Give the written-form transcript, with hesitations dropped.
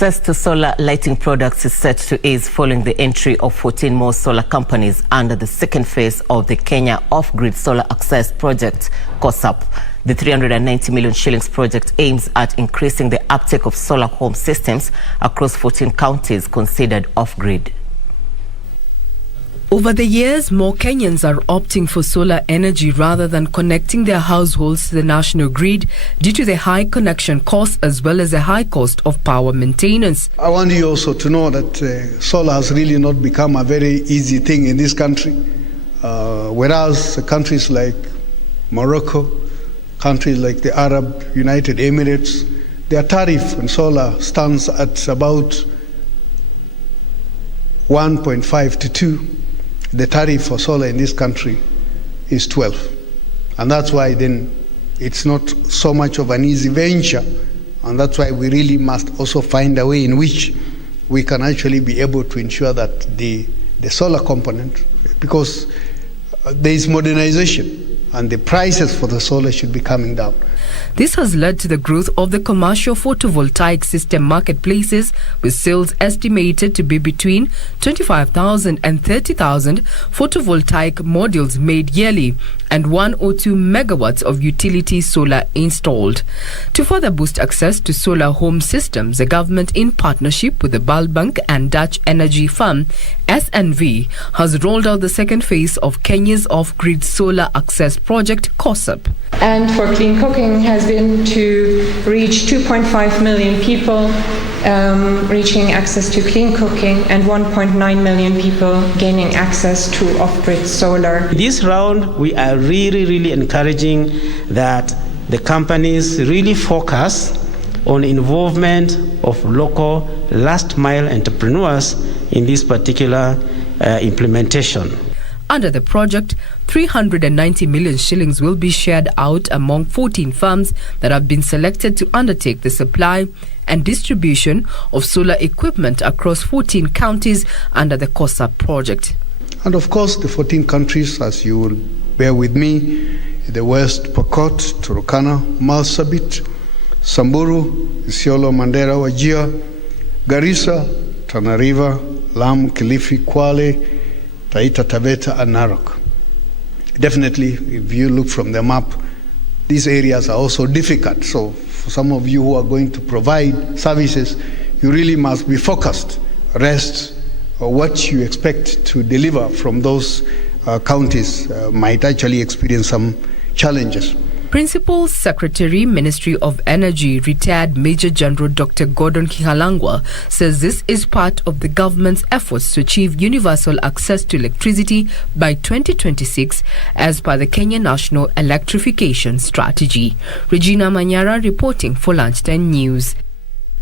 Access to solar lighting products is set to ease following the entry of 14 more solar companies under the second phase of the Kenya Off-Grid Solar Access Project, KOSAP. The 390 million shillings project aims at increasing the uptake of solar home systems across 14 counties considered off-grid. Over the years, more Kenyans are opting for solar energy rather than connecting their households to the national grid due to the high connection costs as well as the high cost of power maintenance. I want you also to know that solar has really not become a very easy thing in this country. Whereas countries like Morocco, countries like the Arab United Emirates, their tariff on solar stands at about 1.5 to 2. The tariff for solar in this country is 12. And that's why then it's not so much of an easy venture. And that's why we really must also find a way in which we can actually be able to ensure that the solar component, because there is modernization and the prices for the solar should be coming down. This has led to the growth of the commercial photovoltaic system marketplaces, with sales estimated to be between 25,000 and 30,000 photovoltaic modules made yearly and 1 or 2 megawatts of utility solar installed. To further boost access to solar home systems, the government, in partnership with the World Bank and Dutch energy firm SNV, has rolled out the second phase of Kenya's off-grid solar access project, KOSAP. And for clean cooking has been to reach 2.5 million people reaching access to clean cooking and 1.9 million people gaining access to off-grid solar. This round, we are really encouraging that the companies really focus on involvement of local last-mile entrepreneurs in this particular implementation. Under the project, 390 million shillings will be shared out among 14 firms that have been selected to undertake the supply and distribution of solar equipment across 14 counties under the KOSAP project. And of course, the 14 countries, as you will bear with me, the West Pokot, Turkana, Marsabit, Samburu, Isiolo, Mandera, Wajir, Garissa, Tana River, Lamu, Kilifi, Kwale, Taita Taveta and Narok. Definitely, if you look from the map, these areas are also difficult. So for some of you who are going to provide services, you really must be focused. Rest or what you expect to deliver from those counties might actually experience some challenges. Principal Secretary, Ministry of Energy, retired Major General Dr. Gordon Kihalangwa, says this is part of the government's efforts to achieve universal access to electricity by 2026 as per the Kenya National Electrification Strategy. Regina Manyara reporting for Lunchtime News.